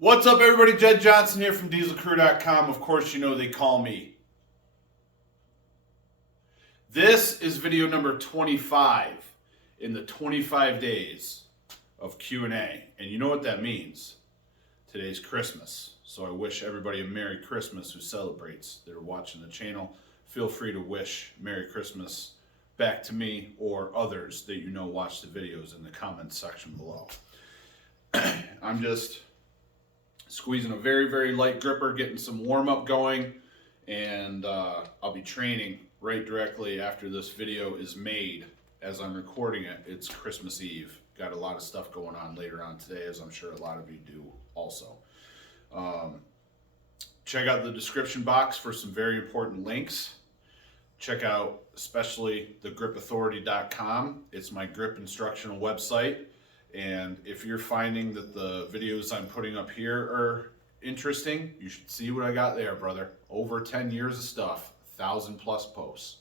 What's up, everybody? Jed Johnson here from dieselcrew.com. Of course, you know they call me. This is video number 25 in the 25 days of Q&A. And you know what that means. Today's Christmas. So I wish everybody a Merry Christmas who celebrates. They're watching the channel. Feel free to wish Merry Christmas back to me or others that you know watch the videos in the comments section below. I'm just squeezing a very, very light gripper, getting some warm-up going, and I'll be training right directly after this video is made. As I'm recording it, it's Christmas Eve. Got a lot of stuff going on later on today, as I'm sure a lot of you do also. Check out the description box for some very important links. Check out especially thegripauthority.com. It's my grip instructional website. And if you're finding that the videos I'm putting up here are interesting, you should see what I got there, brother. Over 10 years of stuff, 1,000+ posts.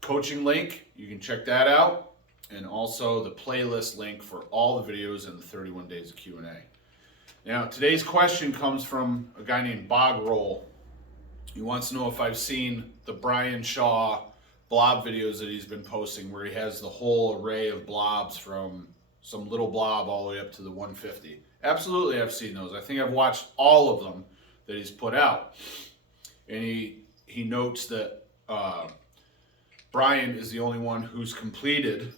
Coaching link, you can check that out. And also the playlist link for all the videos in the 31 days of Q&A. Now, today's question comes from a guy named Bog Roll. He wants to know if I've seen the Brian Shaw blob videos that he's been posting, where he has the whole array of blobs from some little blob all the way up to the 150. Absolutely, I've seen those. I think I've watched all of them that he's put out. And he notes that Brian is the only one who's completed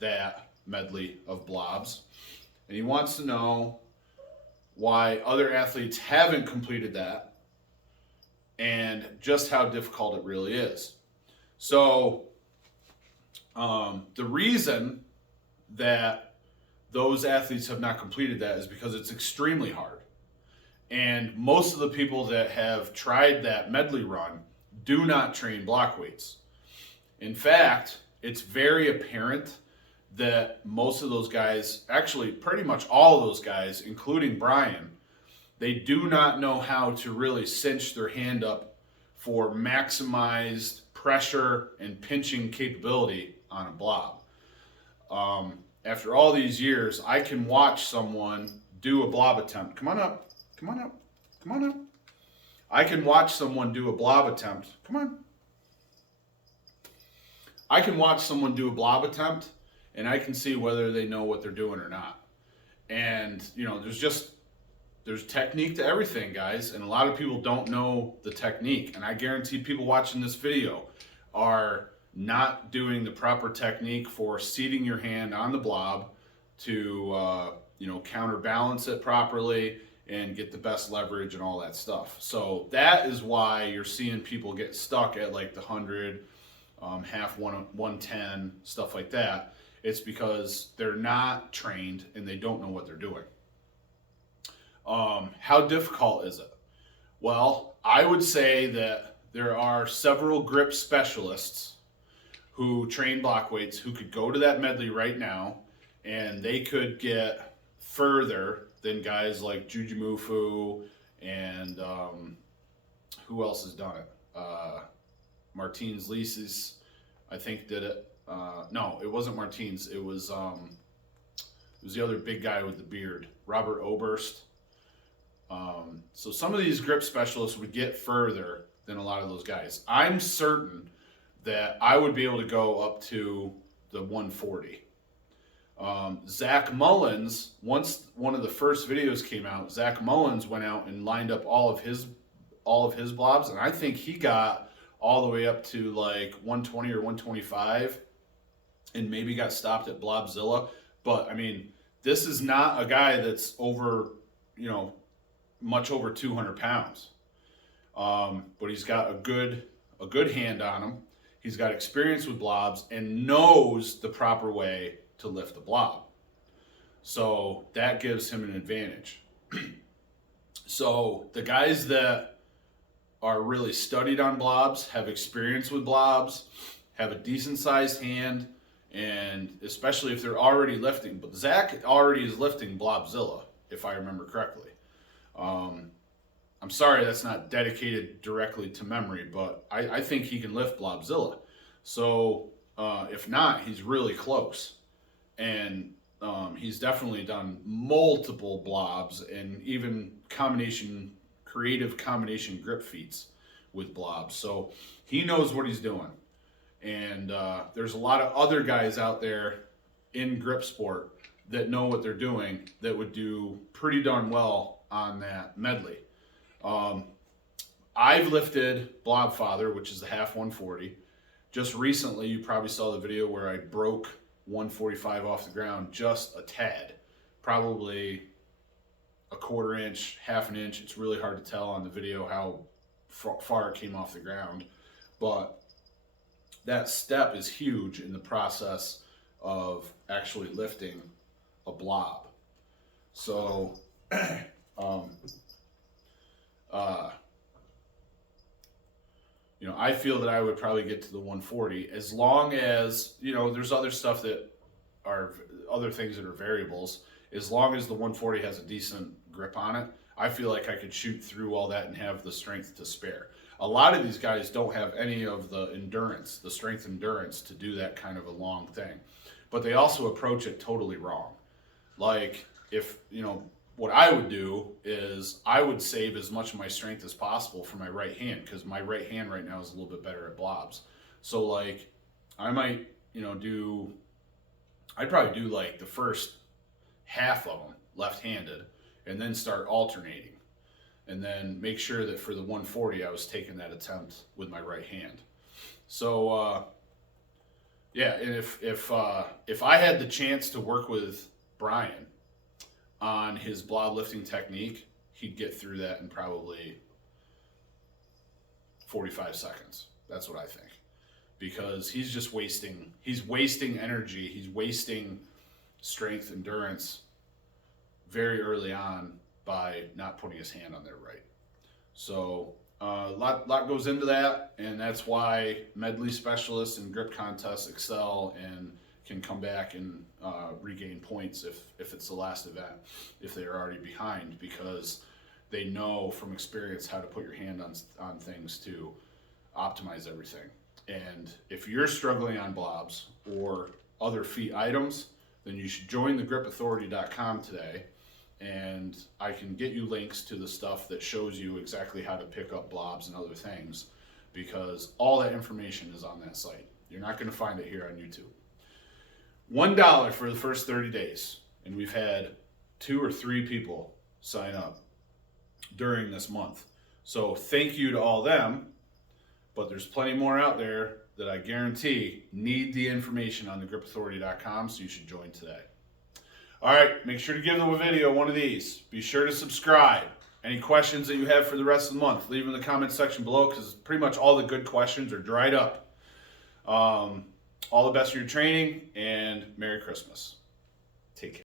that medley of blobs. And he wants to know why other athletes haven't completed that and just how difficult it really is. So the reason that those athletes have not completed that is because it's extremely hard. And most of the people that have tried that medley run do not train block weights. In fact, it's very apparent that most of those guys, actually pretty much all of those guys, including Brian, they do not know how to really cinch their hand up for maximized pressure and pinching capability on a blob. After all these years, I can watch someone do a blob attempt. Come on up, come on up, come on up. I can watch someone do a blob attempt. Come on. I can watch someone do a blob attempt, and I can see whether they know what they're doing or not. And, you know, there's technique to everything, guys, and a lot of people don't know the technique. And I guarantee people watching this video are not doing the proper technique for seating your hand on the blob to counterbalance it properly and get the best leverage and all that stuff. So that is why you're seeing people get stuck at like the 100, half 110, stuff like that. It's because they're not trained and they don't know what they're doing. How difficult is it? Well, I would say that there are several grip specialists who train block weights who could go to that medley right now and they could get further than guys like Jujimufu and who else has done it? Martins Lisis, I think, did it. No, it wasn't Martins. It was the other big guy with the beard, Robert Oberst. So some of these grip specialists would get further than a lot of those guys. I'm certain that I would be able to go up to the 140. Zach Mullins, once one of the first videos came out, Zach Mullins went out and lined up all of his blobs, and I think he got all the way up to like 120 or 125, and maybe got stopped at Blobzilla. But I mean, this is not a guy that's over, much over 200 pounds. But he's got a good hand on him. He's got experience with blobs and knows the proper way to lift the blob. So that gives him an advantage. So the guys that are really studied on blobs, have experience with blobs, have a decent sized hand, and especially if they're already lifting. But Zach already is lifting Blobzilla, if I remember correctly. I'm sorry that's not dedicated directly to memory, but I think he can lift Blobzilla. So if not, he's really close. And he's definitely done multiple blobs and even creative combination grip feats with blobs. So he knows what he's doing. And there's a lot of other guys out there in grip sport that know what they're doing that would do pretty darn well on that Medley. I've lifted Blob Father, which is the half 140. Just recently, you probably saw the video where I broke 145 off the ground just a tad, probably a quarter inch, half an inch. It's really hard to tell on the video how far it came off the ground, but that step is huge in the process of actually lifting a blob. So, I feel that I would probably get to the 140 as long as, there's other stuff that are other things that are variables. As long as the 140 has a decent grip on it, I feel like I could shoot through all that and have the strength to spare. A lot of these guys don't have any of the endurance, the strength endurance to do that kind of a long thing. But they also approach it totally wrong. Like, if, what I would do is I would save as much of my strength as possible for my right hand, because my right hand right now is a little bit better at blobs. So like I might, I'd probably do like the first half of them left-handed and then start alternating. And then make sure that for the 140 I was taking that attempt with my right hand. So yeah, and if I had the chance to work with Brian on his blob lifting technique, he'd get through that in probably 45 seconds. That's what I think. Because he's just wasting energy, he's wasting strength, endurance very early on by not putting his hand on there right. So a lot goes into that, and that's why Medley specialists and grip contests excel and can come back and regain points if it's the last event, if they're already behind, because they know from experience how to put your hand on things to optimize everything. And if you're struggling on blobs or other feat items, then you should join the gripauthority.com today, and I can get you links to the stuff that shows you exactly how to pick up blobs and other things, because all that information is on that site. You're not going to find it here on YouTube. $1 for the first 30 days. And we've had 2 or 3 people sign up during this month. So thank you to all them, but there's plenty more out there that I guarantee need the information on the gripauthority.com, so you should join today. All right, make sure to give the video one of these. Be sure to subscribe. Any questions that you have for the rest of the month, leave them in the comment section below, because pretty much all the good questions are dried up. All the best for your training, and Merry Christmas. Take care.